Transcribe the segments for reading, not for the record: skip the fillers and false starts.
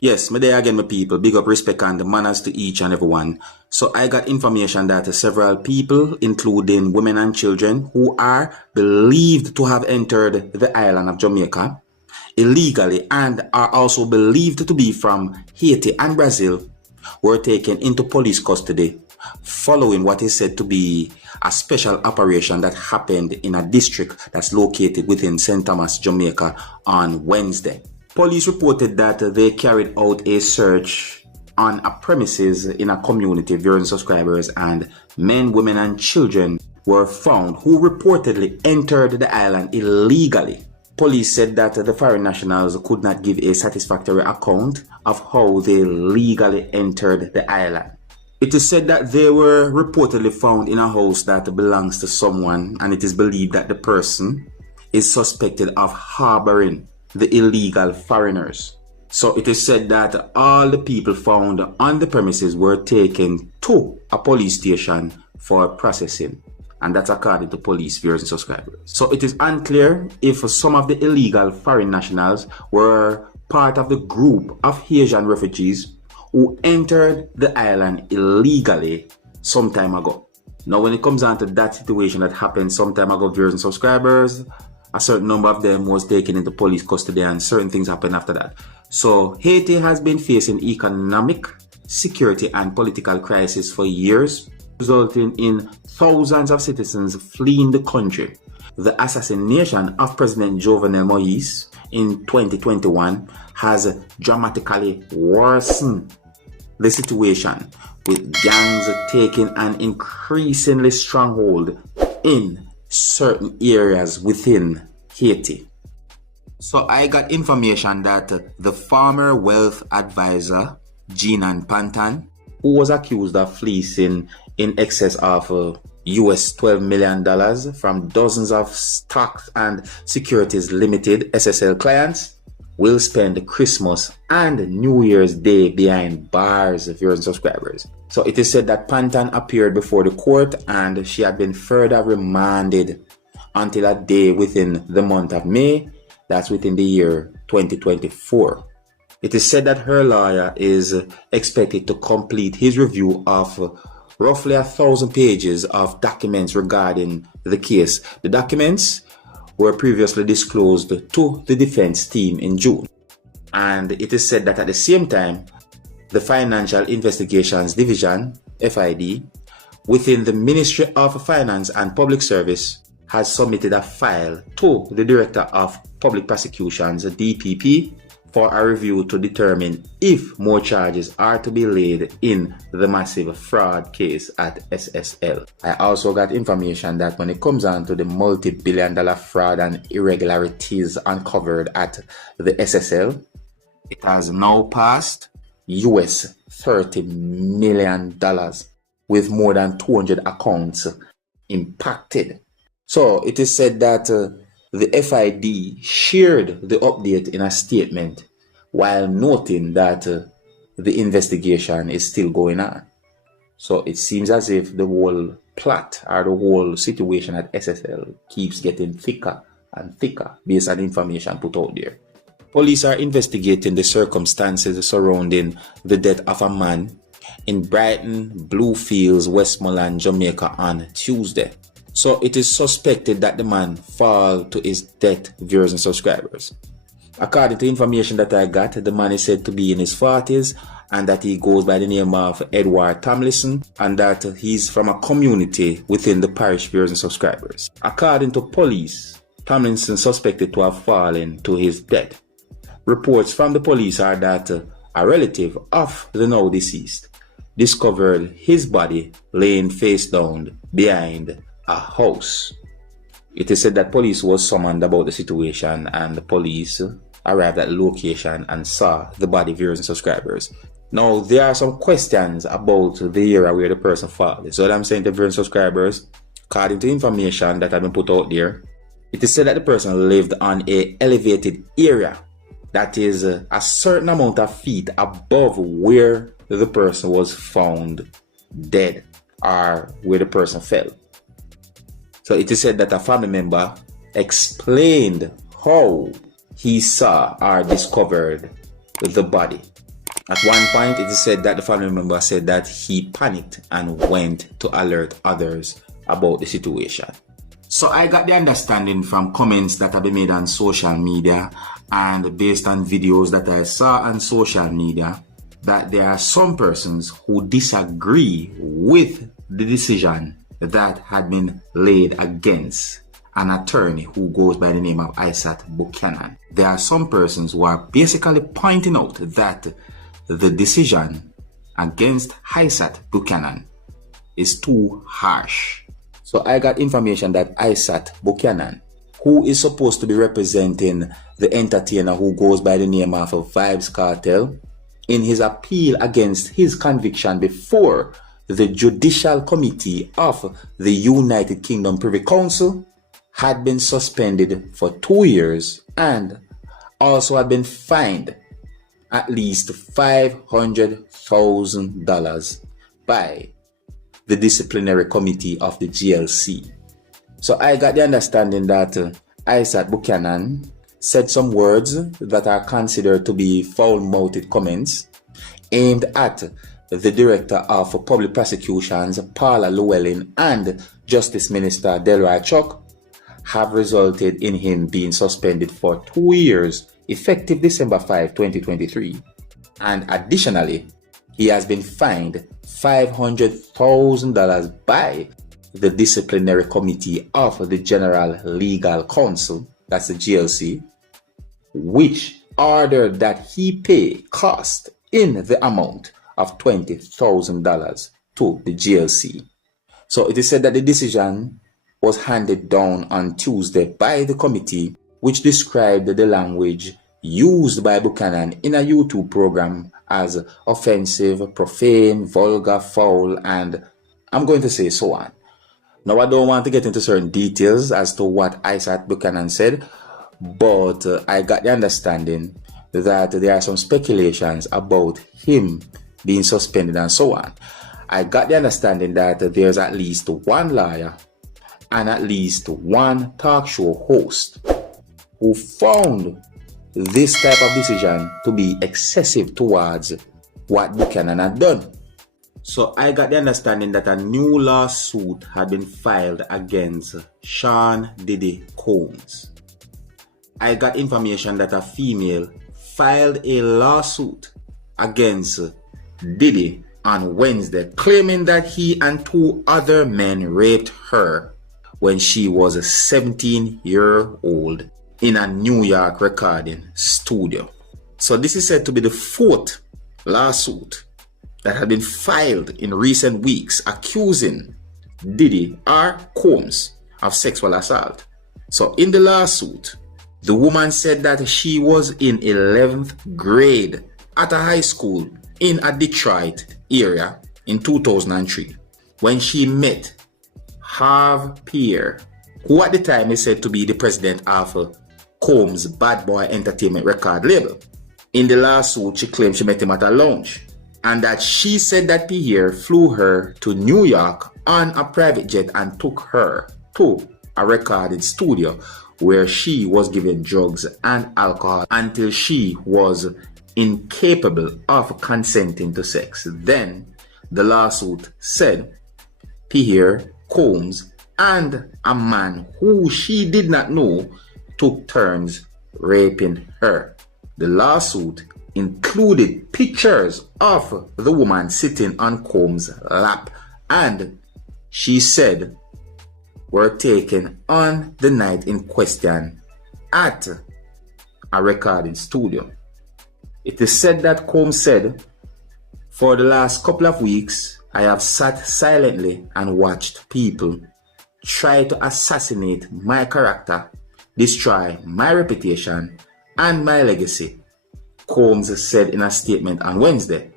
Yes, me there again, my people. Big up, respect, and manners to each and everyone. So I got information that several people, including women and children, who are believed to have entered the island of Jamaica illegally and are also believed to be from Haiti and Brazil, were taken into police custody following what is said to be a special operation that happened in a district that's located within St. Thomas, Jamaica on Wednesday. Police reported that they carried out a search on a premises in a community, viewers subscribers, and men, women, and children were found who reportedly entered the island illegally. Police said that the foreign nationals could not give a satisfactory account of how they legally entered the island. It is said that they were reportedly found in a house that belongs to someone, and it is believed that the person is suspected of harboring the illegal foreigners. So it is said that all the people found on the premises were taken to a police station for processing. And that's according to police, viewers and subscribers. So it is unclear if some of the illegal foreign nationals were part of the group of Haitian refugees who entered the island illegally some time ago. Now, when it comes down to that situation that happened some time ago, viewers and subscribers, a certain number of them was taken into police custody and certain things happened after that. So Haiti has been facing economic, security, and political crisis for years, resulting in thousands of citizens fleeing the country. The assassination of President Jovenel Moïse in 2021 has dramatically worsened the situation, with gangs taking an increasingly stronghold in certain areas within Haiti. So I got information that the former wealth advisor, Jean Pantan, who was accused of fleecing in excess of US $12 million from dozens of stocks and securities limited SSL clients, will spend Christmas and New Year's Day behind bars, viewers and subscribers. So it is said that Pantan appeared before the court and she had been further remanded until a day within the month of May, that's within the year 2024. It is said that her lawyer is expected to complete his review of roughly 1,000 pages of documents regarding the case. The documents were previously disclosed to the defense team in June. And it is said that at the same time, the Financial Investigations Division, FID, within the Ministry of Finance and Public Service has submitted a file to the Director of Public Prosecutions, DPP, for a review to determine if more charges are to be laid in the massive fraud case at SSL. I also got information that when it comes down to the multi-billion-dollar fraud and irregularities uncovered at the SSL, it has now passed US $30 million with more than 200 accounts impacted. So it is said that the FID shared the update in a statement while noting that the investigation is still going on. So it seems as if the whole plot or the whole situation at SSL keeps getting thicker and thicker based on information put out there. Police are investigating the circumstances surrounding the death of a man in Brighton, Bluefields, Westmoreland, Jamaica on Tuesday. So it is suspected that the man fell to his death, viewers and subscribers. According to information that I got, the man is said to be in his 40s and that he goes by the name of Edward Tomlinson and that he's from a community within the parish, viewers and subscribers. According to police, Tomlinson suspected to have fallen to his death. Reports from the police are that a relative of the now deceased discovered his body laying face down behind a house. It is said that police was summoned about the situation and the police arrived at the location and saw the body, viewers and subscribers. Now, there are some questions about the area where the person fell. So what I'm saying to viewers and subscribers, according to information that has been put out there, it is said that the person lived on an elevated area that is a certain amount of feet above where the person was found dead or where the person fell. So it is said that a family member explained how he saw or discovered the body. At one point, it is said that the family member said that he panicked and went to alert others about the situation. So I got the understanding from comments that have been made on social media and based on videos that I saw on social media that there are some persons who disagree with the decision that had been laid against an attorney who goes by the name of Isat Buchanan. There are some persons who are basically pointing out that the decision against Isat Buchanan is too harsh. So I got information that Isat Buchanan, who is supposed to be representing the entertainer who goes by the name of Vybz Kartel, in his appeal against his conviction before the Judicial Committee of the United Kingdom Privy Council, had been suspended for 2 years and also had been fined at least $500,000 by the disciplinary committee of the GLC. So I got the understanding that Isat Buchanan said some words that are considered to be foul-mouthed comments aimed at the Director of Public Prosecutions, Paula Llewellyn, and Justice Minister Delroy Chuck, have resulted in him being suspended for 2 years, effective December 5, 2023. And additionally, he has been fined $500,000 by the Disciplinary Committee of the General Legal Counsel, that's the GLC, which ordered that he pay cost in the amount of $20,000 to the GLC. So it is said that the decision was handed down on Tuesday by the committee, which described the language used by Buchanan in a YouTube program as offensive, profane, vulgar, foul, and I'm going to say so on. Now, I don't want to get into certain details as to what Isat Buchanan said, but I got the understanding that there are some speculations about him being suspended and so on. I got the understanding that there's at least one lawyer and at least one talk show host who found this type of decision to be excessive towards what Buchanan had done. So I got the understanding that a new lawsuit had been filed against Sean Diddy Combs. I got information that a female filed a lawsuit against Diddy on Wednesday, claiming that he and 2 other men raped her when she was a 17-year-old in a New York recording studio. So this is said to be the 4th lawsuit that had been filed in recent weeks accusing Diddy or Combs of sexual assault. So in the lawsuit, the woman said that she was in 11th grade at a high school in a Detroit area in 2003 when she met Harv Pierre, who at the time is said to be the president of Combs' Bad Boy Entertainment record label. In the lawsuit, she claimed she met him at a lounge and that she said that Pierre flew her to New York on a private jet and took her to a recording studio where she was given drugs and alcohol until she was incapable of consenting to sex. Then the lawsuit said Pierre, Combs, and a man who she did not know took turns raping her. The lawsuit included pictures of the woman sitting on Combs' lap and she said were taken on the night in question at a recording studio. It is said that Combs said, "For the last couple of weeks, I have sat silently and watched people try to assassinate my character, destroy my reputation and my legacy," Combs said in a statement on Wednesday.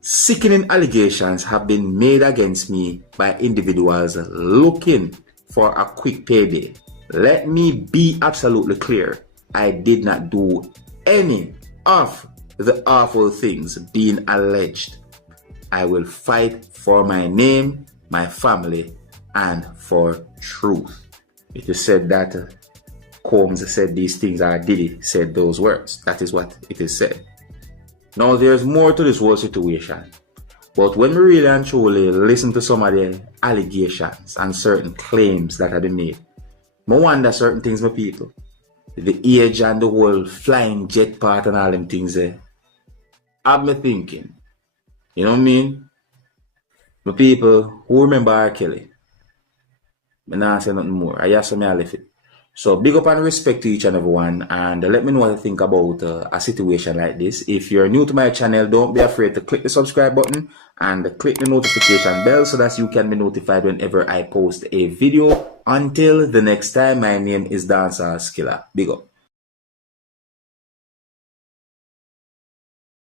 "Sickening allegations have been made against me by individuals looking for a quick payday. Let me be absolutely clear. I did not do any of the awful things being alleged. I will fight for my name, my family, and for truth." It is said that Combs said these things, or Diddy said those words. That is what it is said. Now there's more to this whole situation. But when we really and truly listen to some of the allegations and certain claims that have been made, I wonder certain things, my people. The age and the whole flying jet part and all them things there. I've been thinking, you know what I mean? My people who remember R. Kelly, I not say nothing more. I just say I left it. So big up and respect to each and everyone, and let me know what you think about a situation like this. If you're new to my channel, don't be afraid to click the subscribe button and click the notification bell so that you can be notified whenever I post a video. Until the next time, my name is Dancehall Skilla. Big up.